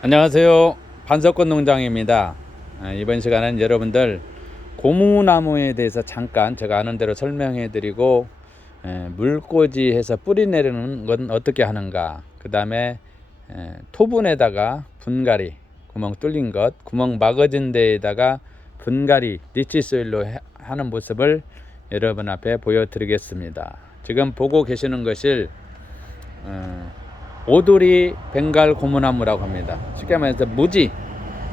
안녕하세요. 반석권 농장입니다. 아, 이번 시간은 여러분들 고무나무에 대해서 잠깐 제가 아는 대로 설명해 드리고 에, 물꽂이 해서 뿌리 내리는 건 어떻게 하는가 그 다음에 토분에다가 분갈이 구멍 뚫린 것 구멍 막아진 데에다가 분갈이 리치 소일로 해- 하는 모습을 여러분 앞에 보여드리겠습니다. 지금 보고 계시는 것을 어, 오돌이 벵갈 고무나무라고 합니다. 쉽게 말해서 무지,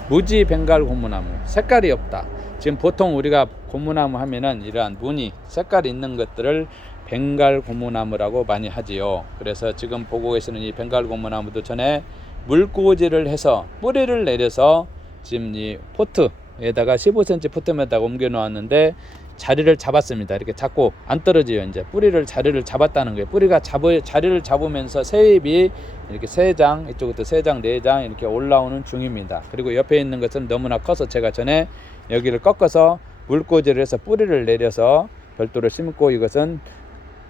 무지 벵갈 고무나무. 색깔이 없다. 지금 보통 우리가 고무나무 하면은 이러한 무늬, 색깔 있는 것들을 벵갈 고무나무라고 많이 하지요. 그래서 지금 보고 계시는 이 벵갈 고무나무도 전에 물꽂이를 해서 뿌리를 내려서 지금 이 포트에다가 15cm 포트에다가 옮겨 놓았는데 자리를 잡았습니다. 이렇게 잡고 안 떨어져요. 이제 뿌리를 자리를 잡았다는 거예요. 뿌리가 잡을 자리를 잡으면서 새잎이 이렇게 세 장, 이쪽부터 세 장, 네 장 이렇게 올라오는 중입니다. 그리고 옆에 있는 것은 너무나 커서 제가 전에 여기를 꺾어서 물꽂이를 해서 뿌리를 내려서 별도로 심고 이것은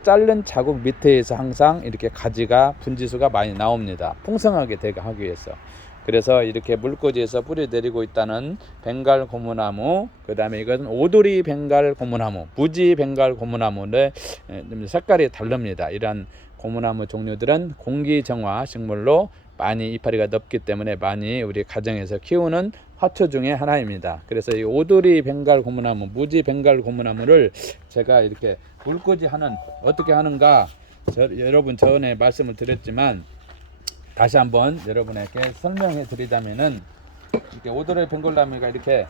자른 자국 밑에에서 항상 이렇게 가지가 분지수가 많이 나옵니다. 풍성하게 되게 하기 위해서. 그래서 이렇게 물꽂이에서 뿌리 내리고 있다는 벵갈 고무나무, 그 다음에 이것은 오도리 벵갈 고무나무, 무지 벵갈 고무나무의 좀 색깔이 다릅니다. 이러한 고무나무 종류들은 공기 정화 식물로 많이 이파리가 넓기 때문에 많이 우리 가정에서 키우는 화초 중에 하나입니다. 그래서 이 오도리 벵갈 고무나무, 무지 벵갈 고무나무를 제가 이렇게 물꽂이 하는 어떻게 하는가 저, 여러분 전에 말씀을 드렸지만 다시 한번 여러분에게 설명해 드리자면은 이렇게 오도리 벵갈나무가 이렇게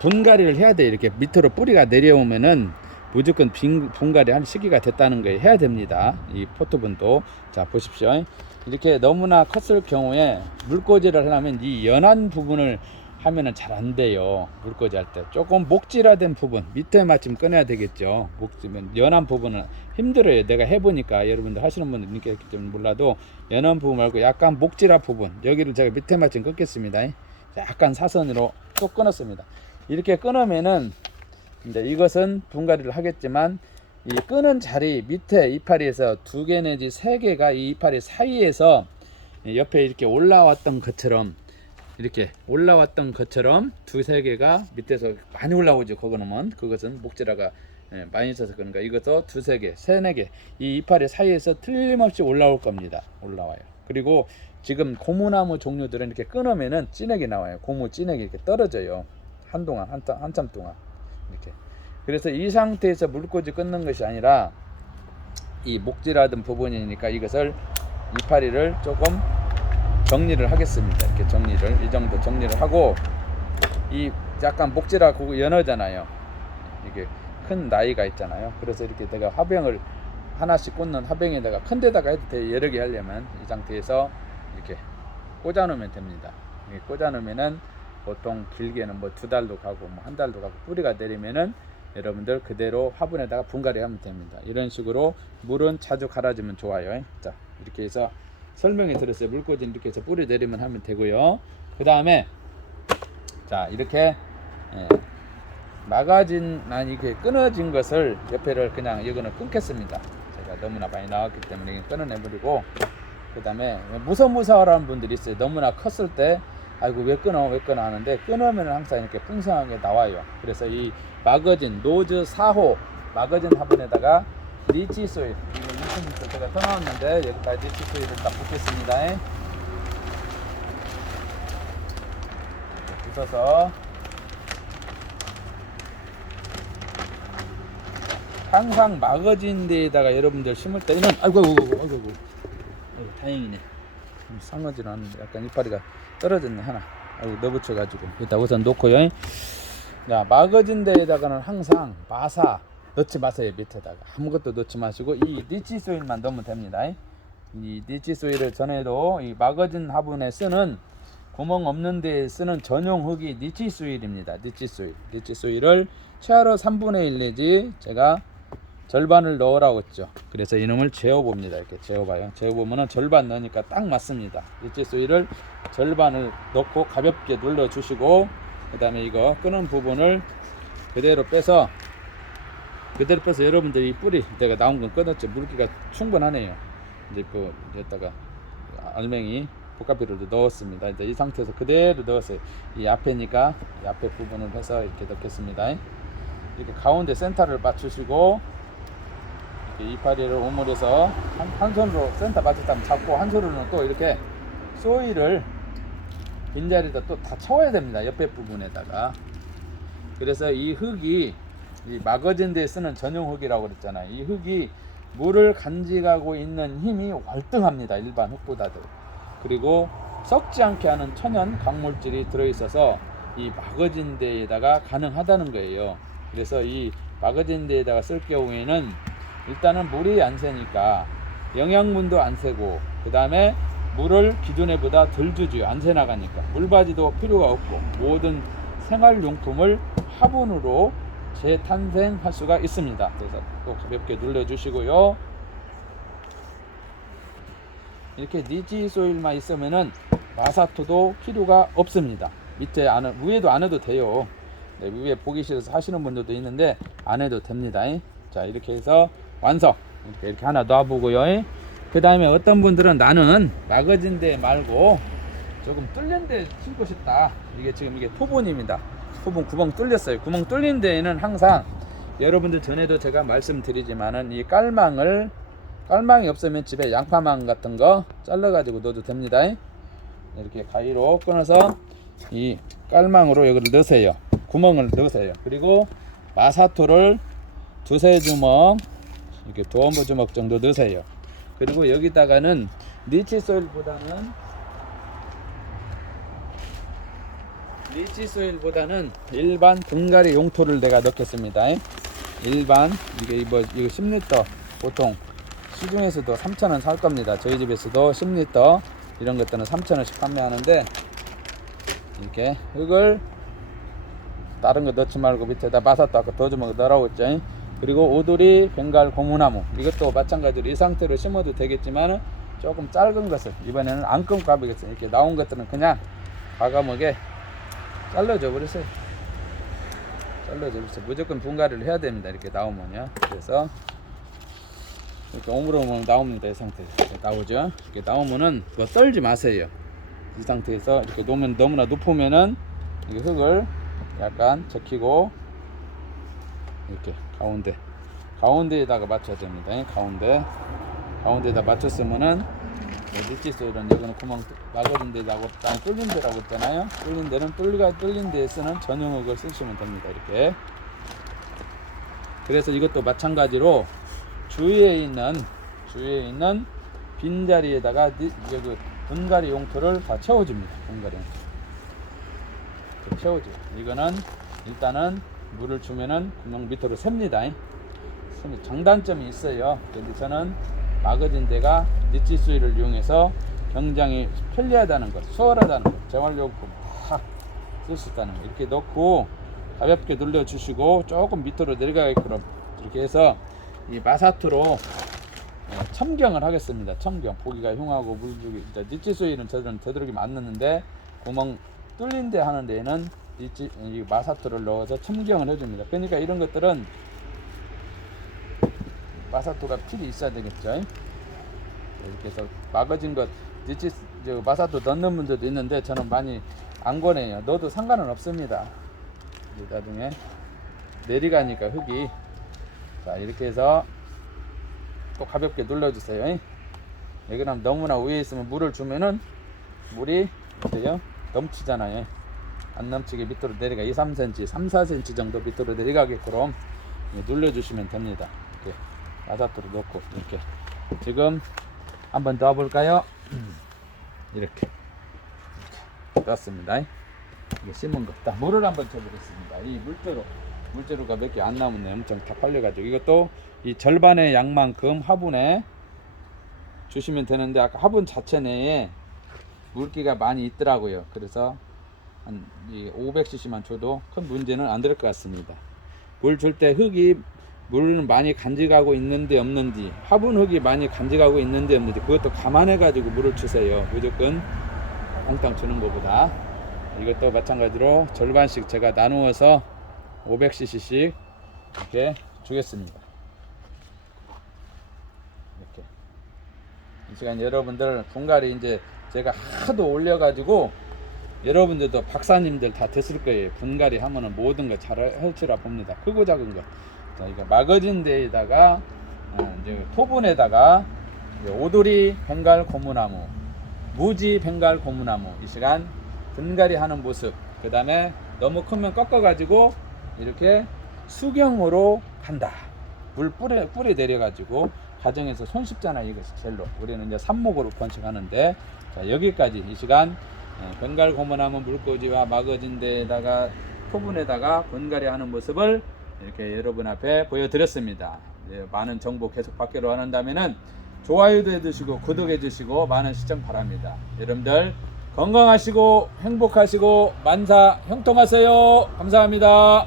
분갈이를 해야 돼 이렇게 밑으로 뿌리가 내려오면은 무조건 빈, 분갈이 할 시기가 됐다는 걸 해야 됩니다. 이 포트분도 자 보십시오. 이렇게 너무나 컸을 경우에 물꽂이를 하려면 이 연한 부분을 하면은 잘 안 돼요. 물꽂이 할 때 조금 목질화된 부분 밑에 마침 꺼내야 되겠죠. 목지면 연한 부분은 힘들어요. 내가 해보니까 여러분들 하시는 분들 있겠기 때문에 몰라도 연한 부분 말고 약간 목질화 부분 여기를 제가 밑에 마침 끊겠습니다. 약간 사선으로 또 끊었습니다. 이렇게 끊으면은 이제 이것은 분갈이를 하겠지만 이 끄는 자리 밑에 이파리에서 두 개 내지 세 개가 이 이파리 사이에서 옆에 이렇게 올라왔던 것처럼 이렇게 올라왔던 것처럼 두세 개가 밑에서 많이 올라오죠. 그거는 그것은 목재라가 예, 많이 있어서 그런가 이것도 두세 개, 세네 개 이 이파리 사이에서 틀림없이 올라올 겁니다. 올라와요. 그리고 지금 고무나무 종류들은 이렇게 끊으면은 찐액이 나와요. 고무 찐액이 이렇게 떨어져요. 한동안 한참 한참 동안 이렇게. 그래서 이 상태에서 물꽂이 끊는 것이 아니라 이 목질하던 부분이니까 이것을 이파리를 조금 정리를 하겠습니다. 이렇게 정리를 이 정도 정리를 하고 이 약간 목질하고 연하잖아요. 이게 큰 나이가 있잖아요. 그래서 이렇게 내가 화병을 하나씩 꽂는 화병에다가 큰 데다가 해도 돼 여러 개 하려면 이 상태에서 이렇게 꽂아 놓으면 됩니다. 꽂아 놓으면은 보통 길게는 뭐 두 달도 가고 뭐 한 달도 가고 뿌리가 내리면은 여러분들 그대로 화분에다가 분갈이 하면 됩니다. 이런 식으로 물은 자주 갈아주면 좋아요. 자 이렇게 해서 설명이 들었어요. 물꽂이 이렇게 해서 뿌리 내리면 하면 되고요. 그 다음에 자 이렇게 예, 막아진 아니 이렇게 끊어진 것을 옆에를 그냥 이거는 끊겠습니다. 제가 너무나 많이 나왔기 때문에 이거 끊어내 버리고 그 다음에 무서무서하라는 분들이 있어요. 너무나 컸을 때 아이고 왜 끊어 왜 끊어 하는데 끊으면 항상 이렇게 풍성하게 나와요. 그래서 이 막어진 노즈 4호 막어진 화분에다가 리치 소일 리치 제가 여기다 리치 소일을 딱 붓겠습니다. 이렇게 붓어서 항상 막어진 데에다가 여러분들 심을 때는 아이고 아이고 아이고 아이고, 아이고 다행이네. 좀 상하지 않는데 약간 이파리가 떨어졌네 하나. 아이고 넣어붙여가지고 일단 우선 놓고요. 자 막어진 데에다가는 항상 마사 넣지 마세요 밑에다가 아무것도 넣지 마시고 이 리치 소일만 넣으면 됩니다. 이 리치 소일을 전에도 이 막어진 화분에 쓰는 구멍 없는 데에 쓰는 전용 흙이 리치 소일입니다. 리치 소일. 리치 소일을 최하로 3분의 1 내지 제가 절반을 넣으라고 했죠. 그래서 이놈을 재워봅니다. 이렇게 재워봐요. 재워보면은 절반 넣으니까 딱 맞습니다. 일제 소이를 절반을 넣고 가볍게 눌러 주시고 그 다음에 이거 끄는 부분을 그대로 빼서 그대로 빼서 여러분들이 뿌리 내가 나온 건 끊었죠. 물기가 충분하네요. 이제 그 여기다가 알맹이 복합비료를 넣었습니다. 이제 이 상태에서 그대로 넣었어요. 이 앞에니까 이 앞에 부분을 해서 이렇게 넣겠습니다. 이렇게 가운데 센터를 맞추시고 이파리를 오므려서 한, 한 손으로 센터 맞췄다면 잡고 한 손으로는 또 이렇게 소일을 빈자리에다 또 다 채워야 됩니다. 옆에 부분에다가 그래서 이 흙이 이 마거진 데에 쓰는 전용 흙이라고 그랬잖아요. 이 흙이 물을 간직하고 있는 힘이 월등합니다. 일반 흙보다도. 그리고 썩지 않게 하는 천연 강물질이 들어있어서 이 마거진 데에다가 가능하다는 거예요. 그래서 이 마거진 데에다가 쓸 경우에는 일단은 물이 안 새니까 영양분도 안 새고 그 다음에 물을 기존에 보다 덜 주죠. 안 새 나가니까 물바지도 필요가 없고 모든 생활용품을 화분으로 재탄생할 수가 있습니다. 그래서 또 가볍게 눌러주시고요. 이렇게 니지 소일만 있으면은 마사토도 필요가 없습니다. 밑에 안 해- 위에도 안 해도 돼요. 네, 위에 보기 싫어서 하시는 분들도 있는데 안 해도 됩니다. 자 이렇게 해서 완성. 이렇게, 이렇게 하나 놔보고요. 그 다음에 어떤 분들은 나는 막아진 데 말고 조금 뚫린 데 심고 싶다. 이게 지금 이게 토본입니다. 토본 구멍 뚫렸어요. 구멍 뚫린 데에는 항상 여러분들 전에도 제가 말씀드리지만은 이 깔망을 깔망이 없으면 집에 양파망 같은 거 잘라가지고 넣어도 됩니다. 이렇게 가위로 끊어서 이 깔망으로 여기를 넣으세요. 구멍을 넣으세요. 그리고 마사토를 두세 주먹 이렇게 두엄보 주먹 정도 넣으세요. 그리고 여기다가는 리치 소일보다는 리치 소일보다는 일반 분갈이 용토를 내가 넣겠습니다. 일반 이게 이거 이거 10리터 보통 시중에서도 3,000원 살 겁니다. 저희 집에서도 10리터 이런 것들은 3,000원씩 판매하는데 이렇게 흙을 다른 거 넣지 말고 밑에다 마사토 아까 더 주먹 넣으라고 했죠. 그리고 오돌이, 벵갈, 고무나무 이것도 마찬가지로 이 상태로 심어도 되겠지만 조금 짧은 것을 이번에는 앙금 가보겠어요. 이렇게 나온 것들은 그냥 과감하게 잘라줘 버렸어요. 잘라줘 버렸어요. 무조건 분갈이를 해야 됩니다. 이렇게 나오면요. 그래서 이렇게 오물오물 나옵니다. 이 상태 이렇게 나오죠. 이렇게 나오면은 뭐 떨지 마세요. 이 상태에서 이렇게 놓으면 너무나 높으면은 이 흙을 약간 적히고 이렇게 가운데 가운데에다가 맞춰야 됩니다. 이 가운데 가운데에다 맞췄으면은 리치 소일은 여기는 구멍 막아준 데라고 딱 뚫린 데라고 했잖아요. 뚫린 데는 뚫리가 뚫린 데에 쓰는 전용흙을 쓰시면 됩니다. 이렇게 그래서 이것도 마찬가지로 주위에 있는 주위에 있는 빈 자리에다가 니- 여기 분갈이 용토를 다 채워줍니다. 분갈이 용토. 채워줘. 이거는 일단은 물을 주면은 구멍 밑으로. 셉니다. 장단점이 있어요. 근데 저는 막아진 데가 니치 수위를 이용해서 굉장히 편리하다는 것, 수월하다는 것, 재활용품 다 쓸 수 있다는 것. 이렇게 넣고 가볍게 눌러주시고 조금 밑으로 내려가게끔 이렇게 해서 이 마사토로 어, 첨경을 하겠습니다. 첨경 보기가 흉하고 물주기 니치 수위는 저들은 되도록이면 안 넣는데 구멍 뚫린 데 하는 데에는 니치 이 마사토를 넣어서 첨경을 해줍니다. 그러니까 이런 것들은 마사토가 필히 있어야 되겠죠. 이렇게 해서 막아진 것 니치 저 마사토 넣는 분들도 있는데 저는 많이 안 권해요. 넣어도 상관은 없습니다. 나중에 내리가니까 흙이 자 이렇게 해서 또 가볍게 눌러주세요. 여기 는 너무나 위에 있으면 물을 주면은 물이 어때요? 넘치잖아요. 안 넘치게 밑으로 내려가 2, 3cm, 3, 4cm 정도 밑으로 내려가게끔 눌러주시면 됩니다. 이렇게 마사토를 넣고 이렇게 지금 한번 더 볼까요? 이렇게 넣었습니다. 이거 심은 거. 딱 물을 한번 쳐보겠습니다. 이 물대로 물재료가 몇 개 안 남았네. 엄청 다 팔려가지고 이것도 이 절반의 양만큼 화분에 주시면 되는데 아까 화분 자체 내에 물기가 많이 있더라고요. 그래서 한 500cc만 줘도 큰 문제는 안 될 것 같습니다. 물 줄 때 흙이 물은 많이 간직하고 있는데 없는지 화분 흙이 많이 간직하고 있는데 없는지 그것도 감안해 가지고 물을 주세요. 무조건 엉땅 주는 것보다 이것도 마찬가지로 절반씩 제가 나누어서 500cc씩 이렇게 주겠습니다. 이렇게 이 시간 여러분들 분갈이 이제 제가 하도 올려 가지고 여러분들도 박사님들 다 됐을 거예요. 분갈이 하면은 모든 거 잘 할줄 봅니다. 크고 작은 거. 자, 이거 막아진 데에다가 어, 이제 토분에다가 오도리 벵갈 고무나무, 무지 벵갈 고무나무 이 시간 분갈이 하는 모습. 그 다음에 너무 크면 꺾어가지고 이렇게 수경으로 간다. 물 뿌리 뿌리 내려가지고 가정에서 손쉽잖아 이것이 젤로. 우리는 이제 삽목으로 번식하는데 자 여기까지 이 시간 어, 벵갈 고무나무 물꽂이와 막아진 데에다가 토분에다가 분갈이 하는 모습을 이렇게 여러분 앞에 보여드렸습니다. 이제 많은 정보 계속 받기로 한다면은 좋아요도 해주시고 구독해 주시고 많은 시청 바랍니다. 여러분들 건강하시고 행복하시고 만사 형통하세요. 감사합니다.